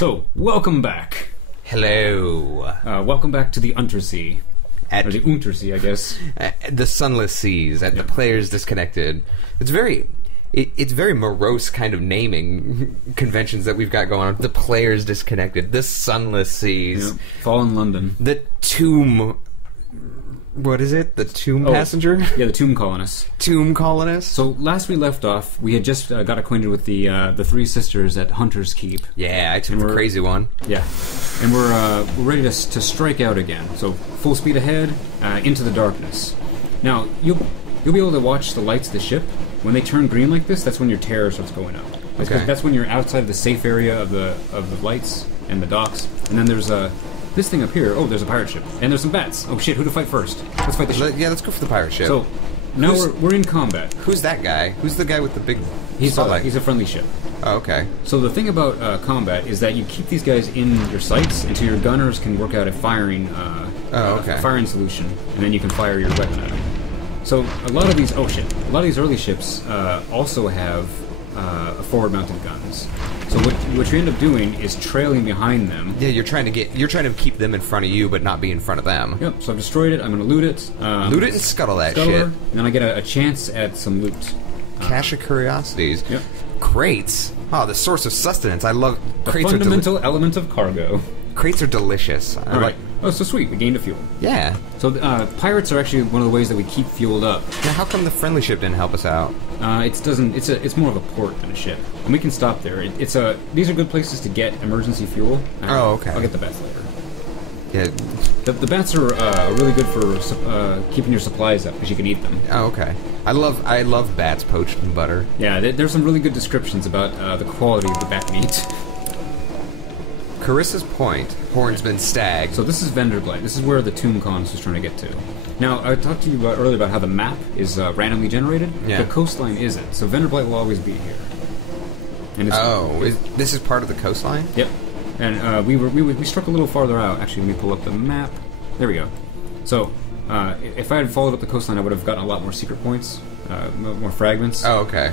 So, welcome back. Hello. Welcome back to the Untersea. Or the Untersea, I guess. The Sunless Seas at the PlayersDisconnected. It's very morose kind of naming conventions that we've got going on. The PlayersDisconnected, the Sunless Seas. Yep. Fallen London. The Tomb... What is it? The Tomb Passenger? Yeah, the Tomb Colonists. Tomb Colonists? So, last we left off, we had just got acquainted with the three sisters at Hunter's Keep. Yeah, I took the crazy one. Yeah. And we're ready to strike out again. So, full speed ahead, into the darkness. Now, you'll be able to watch the lights of the ship. When they turn green like this, that's when your terror starts going up. Okay. That's when you're outside the safe area of the lights and the docks. And then there's this thing up here. Oh, there's a pirate ship. And there's some bats. Oh shit, who to fight first? Let's fight the ship. Yeah, let's go for the pirate ship. So, now we're in combat. Who's that guy? Who's the guy with the big... He's a friendly ship. Oh, okay. So the thing about combat is that you keep these guys in your sights until your gunners can work out a firing firing solution, and then you can fire your weapon at them. So a lot of these early ships also have forward-mounted guns. So what you end up doing is trailing behind them. Yeah, you're trying to keep them in front of you, but not be in front of them. Yep. So I've destroyed it. I'm going to loot it. Loot it and scuttle that shit. And then I get a chance at some loot. Cache of curiosities. Yep. Crates. Oh, the source of sustenance. I love crates. The fundamental element of cargo. Crates are delicious. I like. Oh, so sweet. We gained a fuel. Yeah. So pirates are actually one of the ways that we keep fueled up. Now, how come the friendly ship didn't help us out? It's more of a port than a ship, and we can stop there. These are good places to get emergency fuel. Oh, okay. I'll get the bats later. Yeah. The bats are really good for keeping your supplies up because you can eat them. Oh, okay. I love bats poached in butter. Yeah, there's some really good descriptions about the quality of the bat meat. Carissa's Point, Hornsman Stag. So this is Venderblight. This is where the Tomb Colonist was trying to get to. Now, I talked to you earlier about how the map is randomly generated. Yeah. The coastline isn't, so Venderblight will always be here. And this is part of the coastline? Yep. And we struck a little farther out. Actually, let me pull up the map. There we go. So, if I had followed up the coastline, I would have gotten a lot more secret points, more fragments. Oh, okay.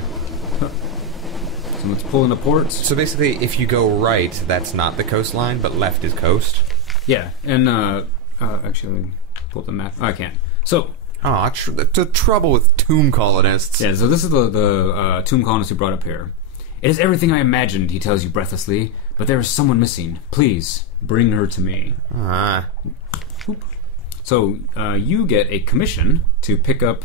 So let's pull into ports. So basically, if you go right, that's not the coastline, but left is coast? Yeah, and actually, let me pull up the map. Oh, I can't. So... the trouble with tomb colonists. Yeah, so this is the tomb colonist who brought up here. It is everything I imagined, he tells you breathlessly, but there is someone missing. Please, bring her to me. So, you get a commission to pick up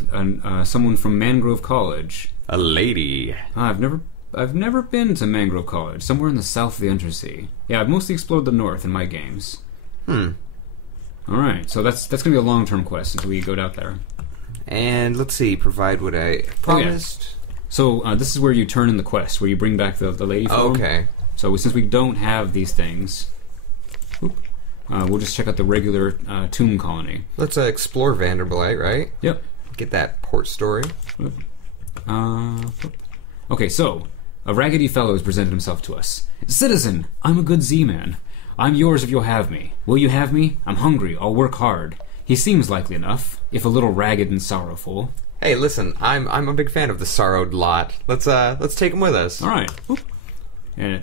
someone from Mangrove College. A lady. I've never been to Mangrove College, somewhere in the south of the Undersea. Yeah, I've mostly explored the north in my games. Alright, so that's going to be a long-term quest until we go out there. And let's see, provide what I promised. Oh, yeah. So this is where you turn in the quest, where you bring back the lady form. Okay. So since we don't have these things, we'll just check out the regular tomb colony. Let's explore Vanderblight, right? Yep. Get that port story. Okay, so a raggedy fellow has presented himself to us. Citizen, I'm a good Z-man. I'm yours if you'll have me. Will you have me? I'm hungry. I'll work hard. He seems likely enough, if a little ragged and sorrowful. Hey, listen, I'm a big fan of the sorrowed lot. Let's take him with us. All right. And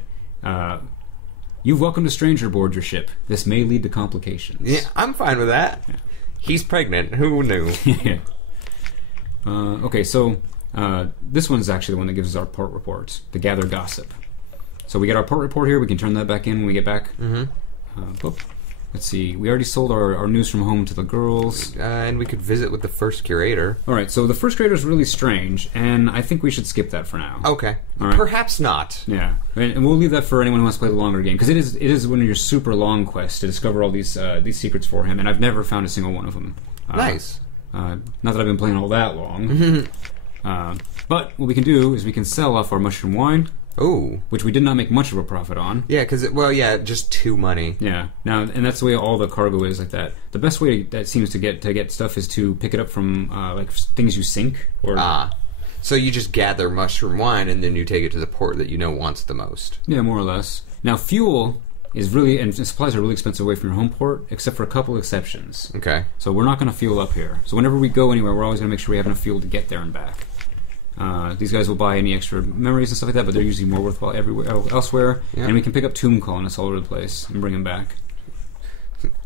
you've welcomed a stranger aboard your ship. This may lead to complications. Yeah, I'm fine with that. Yeah. He's pregnant. Who knew? Yeah. Okay, so this one's actually the one that gives us our port report, the gather gossip. So we get our port report here. We can turn that back in when we get back. Let's see. We already sold our news from home to the girls. And we could visit with the first curator. All right, so the first curator is really strange, and I think we should skip that for now. Okay. All right. Perhaps not. Yeah, and we'll leave that for anyone who wants to play the longer game, because it is one of your super long quests to discover all these secrets for him, and I've never found a single one of them. Nice. Not that I've been playing all that long. But what we can do is we can sell off our mushroom wine. Ooh. Which we did not make much of a profit on. Yeah, because, just 2 money. Yeah. Now, and that's the way all the cargo is like that. The best way that seems to get stuff is to pick it up from, things you sink. So you just gather mushroom wine and then you take it to the port that you know wants the most. Yeah, more or less. Now, fuel is really, and supplies are really expensive away from your home port, except for a couple exceptions. Okay. So we're not going to fuel up here. So whenever we go anywhere, we're always going to make sure we have enough fuel to get there and back. These guys will buy any extra memories and stuff like that, but they're usually more worthwhile elsewhere. Yeah. And we can pick up tomb colonists all over the place and bring them back.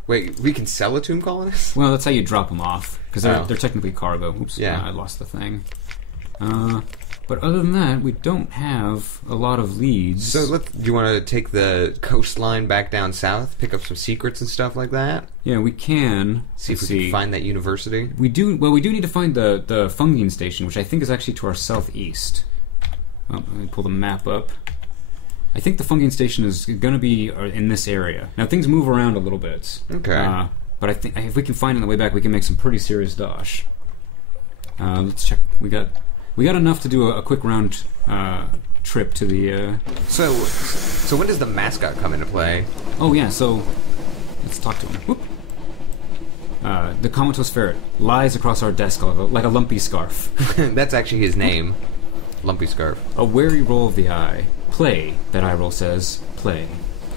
Wait, we can sell a tomb colonist? Well, that's how you drop them off, because they're technically cargo. Oops, I lost the thing. But other than that, we don't have a lot of leads. So do you want to take the coastline back down south, pick up some secrets and stuff like that? Yeah, we can. See if we can find that university. We do. Well, we do need to find the Fungine station, which I think is actually to our southeast. Oh, let me pull the map up. I think the Fungine station is going to be in this area. Now, things move around a little bit. Okay. But I think if we can find it on the way back, we can make some pretty serious dosh. Let's check. We got enough to do a quick round trip to the... So when does the mascot come into play? Oh, yeah, so let's talk to him. Whoop. The comatose ferret lies across our desk like a lumpy scarf. That's actually his name. Lumpy scarf. A wary roll of the eye. Play, that eye roll says. Play.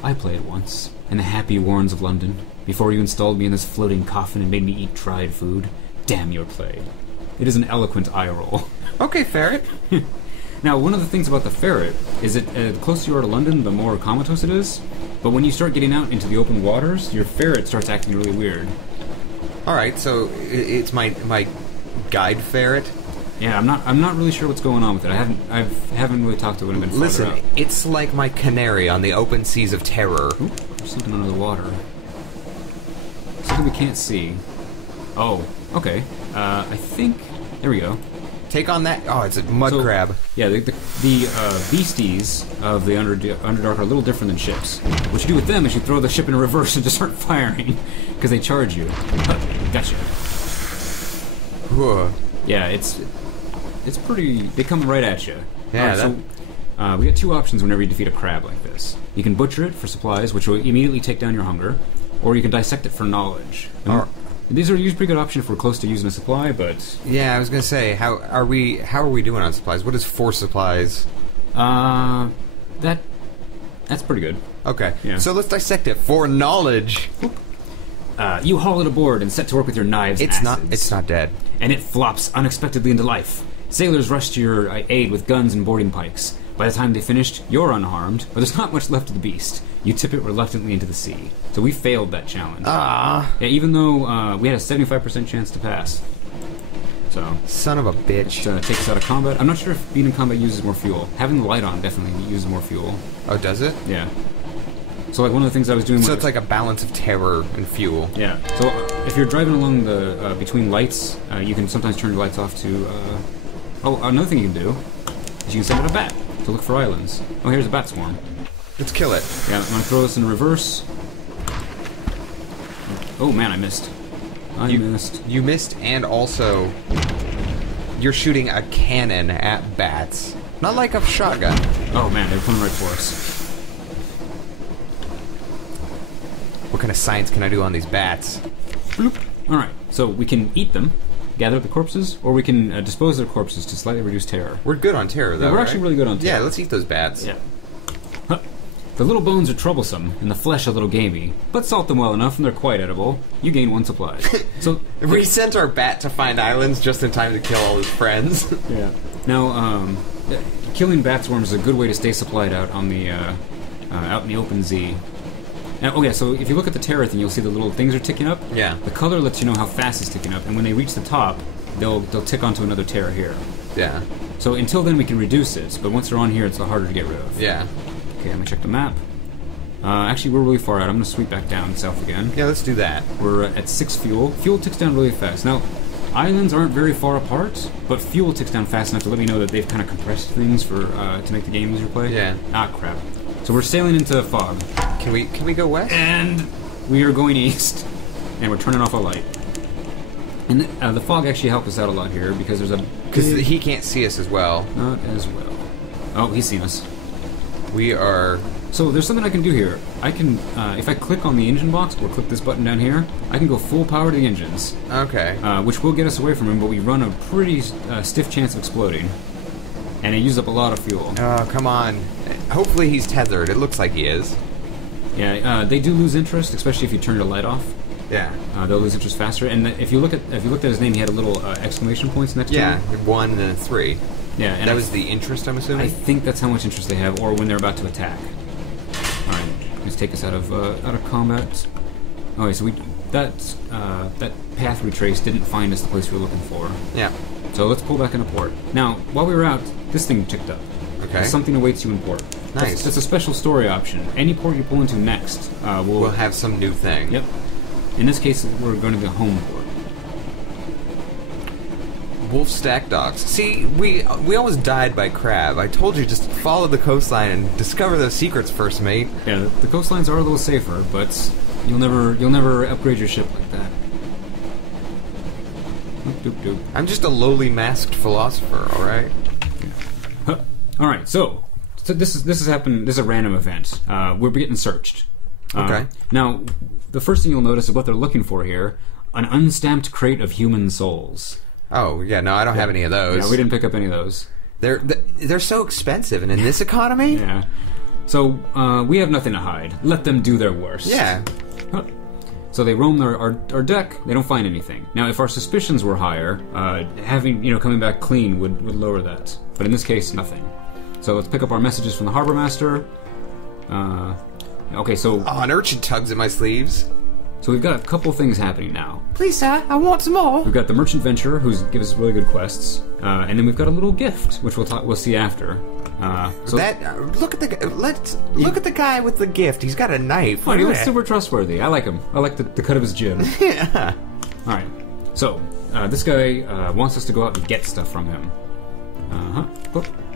I played once, in the happy warrens of London, before you installed me in this floating coffin and made me eat tried food. Damn your play. It is an eloquent eye roll. Okay, ferret. Now, one of the things about the ferret is that the closer you are to London, the more comatose it is. But when you start getting out into the open waters, your ferret starts acting really weird. All right, so it's my guide ferret. Yeah, I'm not really sure what's going on with it. I haven't really talked to it. Listen, it's like my canary on the open seas of terror. Ooh, there's something under the water. Something we can't see. Oh, okay. I think there we go. Take on that. Oh, it's a mud crab. Yeah, the beasties of the Underdark are a little different than ships. What you do with them is you throw the ship in reverse and just start firing because they charge you. Gotcha. Whoa. Yeah, it's pretty. They come right at you. Yeah. So we got two options whenever you defeat a crab like this. You can butcher it for supplies, which will immediately take down your hunger, or you can dissect it for knowledge. These are usually a pretty good option if we're close to using a supply, but... Yeah, I was going to say, how are we doing on supplies? What is 4 supplies? That's pretty good. Okay, yeah. So let's dissect it for knowledge. You haul it aboard and set to work with your knives and acids. It's not dead. And it flops unexpectedly into life. Sailors rush to your aid with guns and boarding pikes. By the time they finished, you're unharmed, but there's not much left of the beast. You tip it reluctantly into the sea. So we failed that challenge. Ah. Yeah, even though we had a 75% chance to pass. So son of a bitch. Take us out of combat. I'm not sure if being in combat uses more fuel. Having the light on definitely uses more fuel. Oh, does it? Yeah. So like one of the things I was doing... So it's like a balance of terror and fuel. Yeah. So if you're driving along the between lights, you can sometimes turn your lights off to... another thing you can do is you can send out a bat to look for islands. Oh, here's a bat swarm. Let's kill it. Yeah, I'm going to throw this in reverse. Oh man, I missed. I missed. You missed, and also you're shooting a cannon at bats. Not like a shotgun. Oh man, they're coming right for us. What kind of science can I do on these bats? Bloop. Alright, so we can eat them, gather up the corpses, or we can dispose of their corpses to slightly reduce terror. We're good on terror, though. Yeah, we're actually really good on terror. Yeah, let's eat those bats. Yeah. Huh. The little bones are troublesome, and the flesh a little gamey, but salt them well enough and they're quite edible. You gain 1 supply. So we sent our bat to find islands just in time to kill all his friends. Yeah. Now, killing bat swarms is a good way to stay supplied out on the out in the open Z. And, so if you look at the terror thing, you'll see the little things are ticking up. Yeah. The color lets you know how fast it's ticking up, and when they reach the top, they'll tick onto another terror here. Yeah. So until then, we can reduce it, but once they're on here, it's harder to get rid of. Yeah. Okay, let me check the map. Actually, we're really far out. I'm going to sweep back down south again. Yeah, let's do that. We're at 6 fuel. Fuel ticks down really fast. Now, islands aren't very far apart, but fuel ticks down fast enough to let me know that they've kind of compressed things for to make the game easier to play. Yeah. Ah, crap. So we're sailing into fog. Can we go west? And we are going east. And we're turning off a light. And the fog actually helped us out a lot here because there's a... Because he can't see us as well. Not as well. Oh, he's seen us. We are... So there's something I can do here. I can, if I click on the engine box or click this button down here, I can go full power to the engines. Okay. Which will get us away from him, but we run a pretty stiff chance of exploding. And it uses up a lot of fuel. Oh, come on. Hopefully he's tethered. It looks like he is. Yeah, they do lose interest, especially if you turn the light off. Yeah. They'll lose interest faster. And if you looked at his name, he had a little exclamation points next to him. Yeah, 1 and 3. Yeah, and that was the interest, I'm assuming? I think that's how much interest they have, or when they're about to attack. Alright, let's take us out of combat. Okay, so that path we traced didn't find us the place we were looking for. Yeah. So let's pull back into port. Now, while we were out, this thing ticked up. Okay. Something awaits you in port. Nice. That's a special story option. Any port you pull into next will have some new thing. Yep. In this case, we're going to the home port. Wolf stack docks. See, we almost died by crab. I told you, just follow the coastline and discover those secrets first, mate. Yeah, the coastlines are a little safer, but you'll never upgrade your ship like that. Doop, doop, doop. I'm just a lowly masked philosopher, all right? Yeah. Huh. All right, so this has happened. This is a random event. We're getting searched. Okay. Now, the first thing you'll notice is what they're looking for here: an unstamped crate of human souls. Oh yeah, no, I don't have any of those. Yeah, we didn't pick up any of those. They're so expensive, and in this economy, yeah. So we have nothing to hide. Let them do their worst. Yeah. Huh. So they roam our deck. They don't find anything. Now, if our suspicions were higher, coming back clean would lower that. But in this case, nothing. So let's pick up our messages from the harbor master. Okay, so an urchin tugs at my sleeves. So we've got a couple things happening now. Please, sir, I want some more. We've got the merchant venturer, who gives us really good quests, and then we've got a little gift, which we'll see after. Look at the guy with the gift. He's got a knife. Oh, he looks super trustworthy. I like him. I like the cut of his jib. Yeah. All right. So this guy wants us to go out and get stuff from him.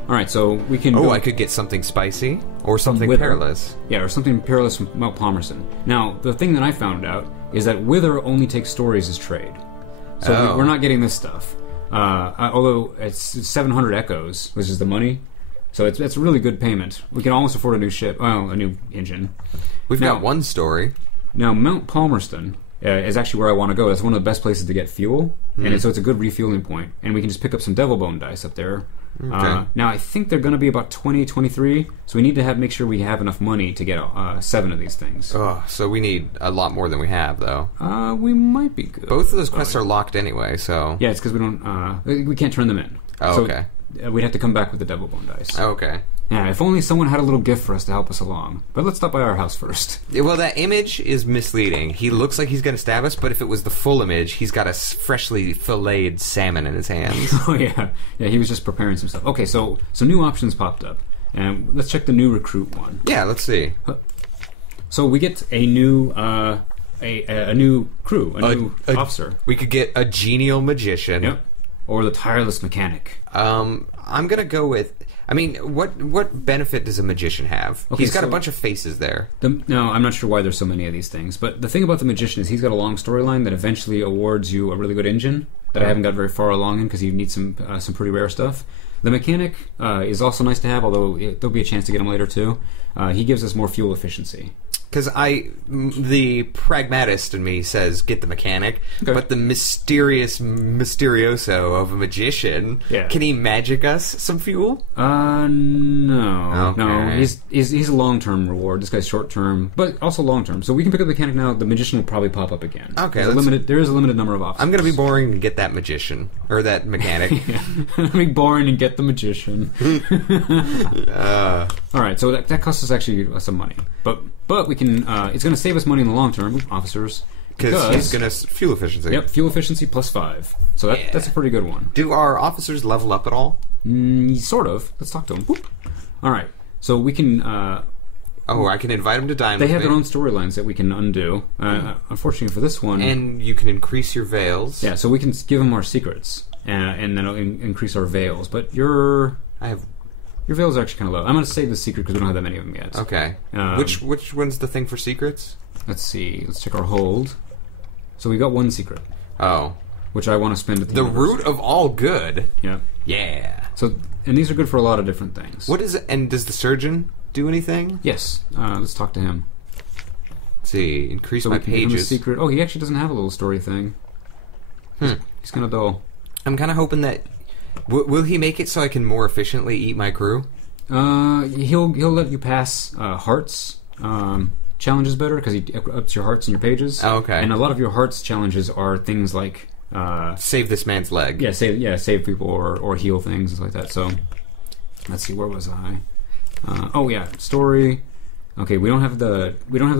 All right, so we can. Oh, I could get something spicy or something perilous. Yeah, or something perilous from Mount Palmerston. Now, the thing that I found out is that Wither only takes stories as trade, so we're not getting this stuff. Although it's 700 echoes, which is the money, so it's really good payment. We can almost afford a new ship, a new engine. We've got one story. Now, Mount Palmerston is actually where I want to go. That's one of the best places to get fuel, and so it's a good refueling point. And we can just pick up some Devil Bone dice up there. Okay. Now, I think they're going to be about 20, 23, so we need to make sure we have enough money to get 7 of these things. Oh, so we need a lot more than we have, though. We might be good. Both of those quests are locked anyway, so... Yeah, it's because we can't turn them in. Oh, so, okay. We'd have to come back with the Devil Bone dice. Oh, okay. Yeah, if only someone had a little gift for us to help us along. But let's stop by our house first. Well, that image is misleading. He looks like he's going to stab us, but if it was the full image, he's got a freshly filleted salmon in his hands. Oh, yeah. Yeah, he was just preparing some stuff. Okay, so new options popped up. And let's check the new recruit one. Yeah, let's see. So we get a new... a new crew, a new officer. We could get a genial magician. Yep. Or the tireless mechanic. I'm going to go with... I mean, what benefit does a magician have? Okay, he's got a bunch of faces there. No, I'm not sure why there's so many of these things. But the thing about the magician is he's got a long storyline that eventually awards you a really good engine that I haven't got very far along in because you need some pretty rare stuff. The mechanic is also nice to have, although there'll be a chance to get him later too. He gives us more fuel efficiency. Because the pragmatist in me says get the mechanic, but the mysterioso of a magician, can he magic us some fuel? No. Okay. No, he's a long-term reward. This guy's short-term, but also long-term. So we can pick up the mechanic now. The magician will probably pop up again. Okay. There is a limited number of options. I'm going to be boring and get that magician, or that mechanic. I'm going to be boring and get the magician. All right, so that costs us actually some money. But we can. It's going to save us money in the long term, officers. Because he's going to fuel efficiency. Yep, fuel efficiency +5. So that's a pretty good one. Do our officers level up at all? Sort of. Let's talk to them. Whoop. All right. So we can. I can invite them to dine. They have their own storylines that we can undo. Unfortunately for this one, and you can increase your veils. Yeah, so we can give them our secrets, and then it'll increase our veils. But your veils are actually kind of low. I'm going to save the secret because we don't have that many of them yet. Okay. Which one's the thing for secrets? Let's see. Let's check our hold. So we got one secret. Oh. Which I want to spend at the root of all good. Yeah. Yeah. So, and these are good for a lot of different things. What is it? And does the surgeon do anything? Yes. Let's talk to him. Let's see. Increase my pages. Give him a secret. Oh, he actually doesn't have a little story thing. He's kind of dull. I'm kind of hoping that... Will he make it so I can more efficiently eat my crew? He'll let you pass hearts challenges better because he ups your hearts in your pages. Oh, okay. And a lot of your hearts challenges are things like save this man's leg. Yeah, save people or heal things like that. So let's see, where was I? Story. Okay, we don't have the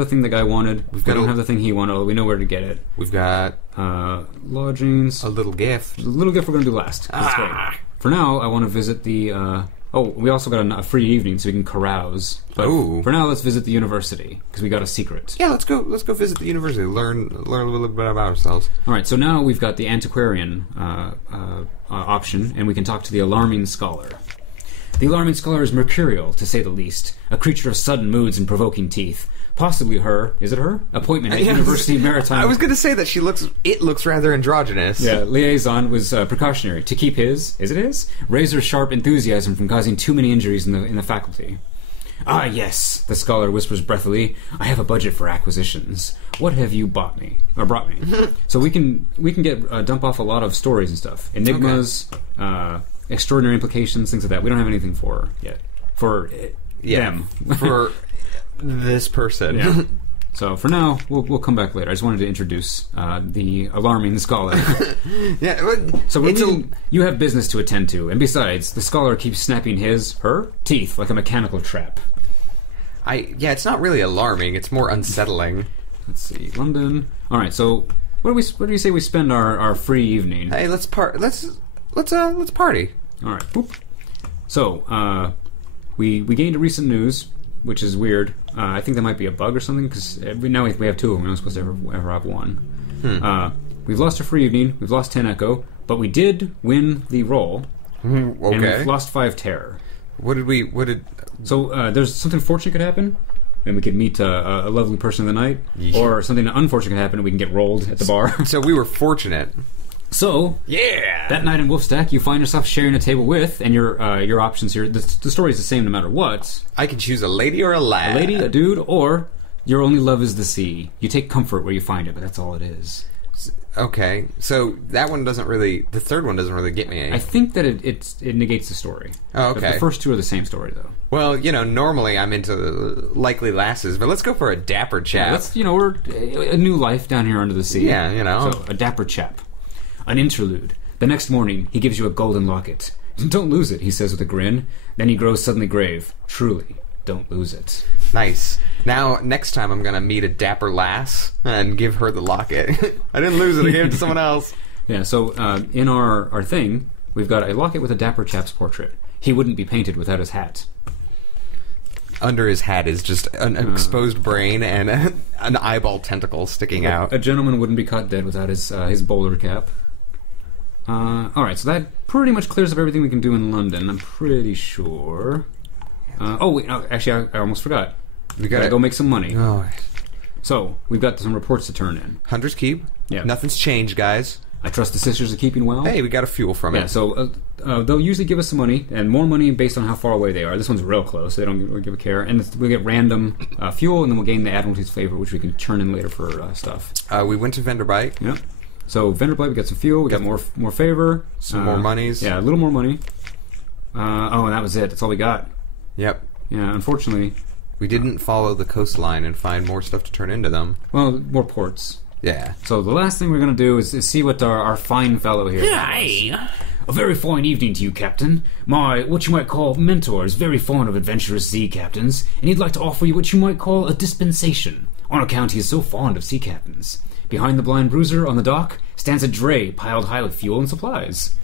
thing the guy wanted. We don't have the thing he wanted. Although we know where to get it. We've got lodgings. A little gift. The little gift we're going to do last. That's great. For now, I want to visit the. We also got a free evening, so we can carouse. But for now, let's visit the university because we got a secret. Yeah, let's go visit the university. Learn a little bit about ourselves. All right, so now we've got the antiquarian option, and we can talk to the alarming scholar. The alarming scholar is mercurial, to say the least, a creature of sudden moods and provoking teeth. Possibly her, is it her? Appointment at University Maritime. I was going to say that it looks rather androgynous. Yeah, liaison was precautionary, to keep his razor-sharp enthusiasm from causing too many injuries in the faculty. Ah, yes, the scholar whispers breathily, I have a budget for acquisitions. What have you brought me? So we can get dump off a lot of stories and stuff. Enigmas, extraordinary implications, things like that. We don't have anything for yet. For them. For this person. Yeah. So for now, we'll come back later. I just wanted to introduce the alarming scholar. So you have business to attend to, and besides, the scholar keeps snapping her teeth like a mechanical trap. It's not really alarming. It's more unsettling. Let's see, London. All right. So what do you say we spend our free evening? Hey, let's party. All right. Boop. So we gained a recent news, which is weird. I think that might be a bug or something, because now we have two of them. We're not supposed to ever have one. We've lost a free evening. We've lost 10 Echo, but we did win the roll. Okay. And we've lost 5 Terror. So there's something fortunate could happen, and we could meet a lovely person of the night, or something unfortunate could happen, and we can get rolled at the bar. So we were fortunate. So, that night in Wolfstack, you find yourself sharing a table with, and your options here, the story is the same no matter what. I can choose a lady or a lad. A lady, a dude, or your only love is the sea. You take comfort where you find it, but that's all it is. Okay, so the third one doesn't really get me. I think that it negates the story. Oh, okay. But the first two are the same story, though. Well, normally I'm into likely lasses, but let's go for a dapper chap. Yeah, we're a new life down here under the sea. Yeah, So, a dapper chap. An interlude. The next morning, he gives you a golden locket. Don't lose it, he says with a grin. Then he grows suddenly grave. Truly, don't lose it. Nice. Now, next time I'm going to meet a dapper lass and give her the locket. I didn't lose it, I gave it to someone else. Yeah, so in our thing, we've got a locket with a dapper chap's portrait. He wouldn't be painted without his hat. Under his hat is just an exposed brain and an eyeball tentacle sticking out. A gentleman wouldn't be caught dead without his bowler cap. Alright, so that pretty much clears up everything we can do in London, I'm pretty sure. Actually, I almost forgot. We gotta go make some money. Oh. So, we've got some reports to turn in. Hunter's Keep. Yeah. Nothing's changed, guys. I trust the sisters are keeping well. Hey, we got a fuel from it. Yeah, so they'll usually give us some money, and more money based on how far away they are. This one's real close, so they don't really give a care. And we'll get random fuel, and then we'll gain the Admiralty's favor, which we can turn in later for stuff. We went to Venderbite. Yep. So Venderbite, we got some fuel, we got more favor. Some more monies. Yeah, a little more money. And that was it. That's all we got. Yep. Yeah, unfortunately. We didn't follow the coastline and find more stuff to turn into them. Well, more ports. Yeah. So the last thing we're going to do is see what our fine fellow here Hi. A very fine evening to you, Captain. My, what you might call, mentor is very fond of adventurous sea captains, and he'd like to offer you what you might call a dispensation, on account he is so fond of sea captains. Behind the blind bruiser on the dock stands a dray piled high with fuel and supplies.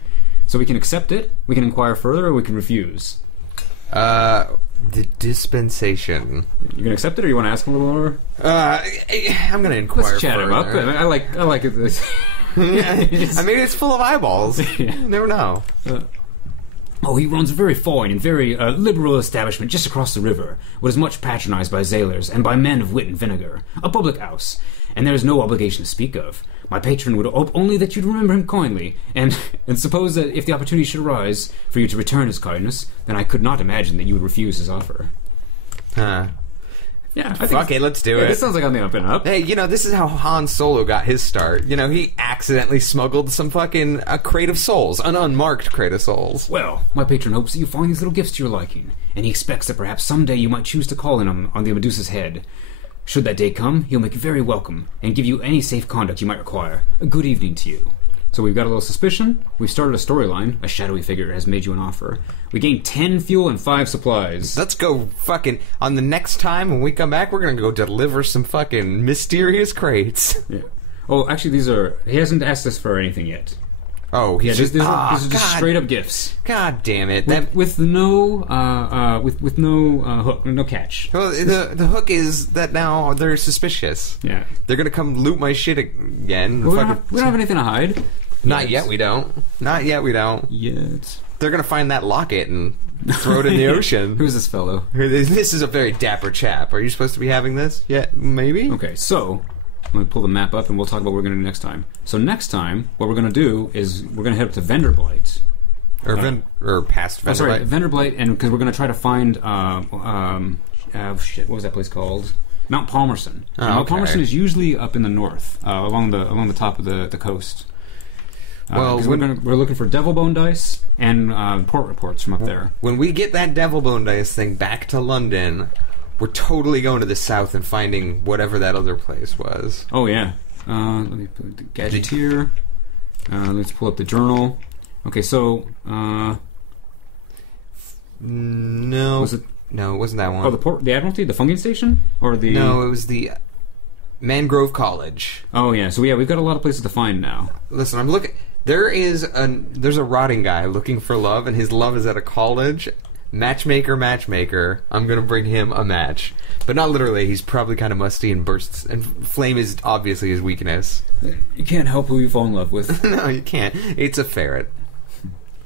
So we can accept it, we can inquire further, or we can refuse. The dispensation. You can accept it, or you want to ask him a little more? I'm going to inquire further. Let's chat him up. I like it. I mean, it's full of eyeballs. Yeah. You never know. He runs a very fine and very liberal establishment just across the river, what is much patronized by sailors and by men of wit and vinegar. A public house. And there is no obligation to speak of. My patron would hope only that you'd remember him kindly, and suppose that if the opportunity should arise for you to return his kindness, then I could not imagine that you would refuse his offer. Huh. Yeah, Fuck it, let's do it. This sounds like on the up and up. Hey, this is how Han Solo got his start. He accidentally smuggled some fucking crate of souls, an unmarked crate of souls. Well, my patron hopes that you find these little gifts to your liking, and he expects that perhaps someday you might choose to call in on the Medusa's head. Should that day come, he'll make you very welcome, and give you any safe conduct you might require. A good evening to you. So we've got a little suspicion. We've started a storyline. A shadowy figure has made you an offer. We gain 10 fuel and 5 supplies. Let's go fucking... On the next time when we come back, we're gonna go deliver some fucking mysterious crates. Yeah. Oh, actually, these are... He hasn't asked us for anything yet. Oh, he's just... These are just straight up gifts. God damn it. With no hook, no catch. Well, the hook is that now they're suspicious. Yeah. They're gonna come loot my shit again. Well, we don't have anything to hide. Not yet, we don't. Not yet, we don't. Yet. They're gonna find that locket and throw it in the ocean. Who's this fellow? This is a very dapper chap. Are you supposed to be having this? Yeah, maybe? Okay, so... I'm going to pull the map up and we'll talk about what we're going to do next time. So next time, what we're going to do is we're going to head up to Venderblight. Or past Venderblight. Sorry, Venderblight, and because we're going to try to find... what was that place called? Mount Palmerston. Mount Palmerston is usually up in the north, along the top of the coast. Well, we're looking for Devil Bone dice and port reports from up there. When we get that Devil Bone dice thing back to London, we're totally going to the south and finding whatever that other place was. Oh yeah. Let me put the Gadgeteer. Let's pull up the journal. Okay, so no, was it? No, it wasn't that one. Oh, the Admiralty, the Funging Station, or the? No, it was the Mangrove College. Oh yeah, so we've got a lot of places to find now. Listen, I'm looking. There's a rotting guy looking for love, and his love is at a college. Matchmaker. I'm gonna bring him a match, but not literally. He's probably kind of musty and bursts. And flame is obviously his weakness. You can't help who you fall in love with. No, you can't. It's a ferret.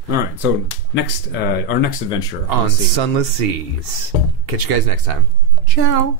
All right. So our next adventure on Sunless Seas. Catch you guys next time. Ciao.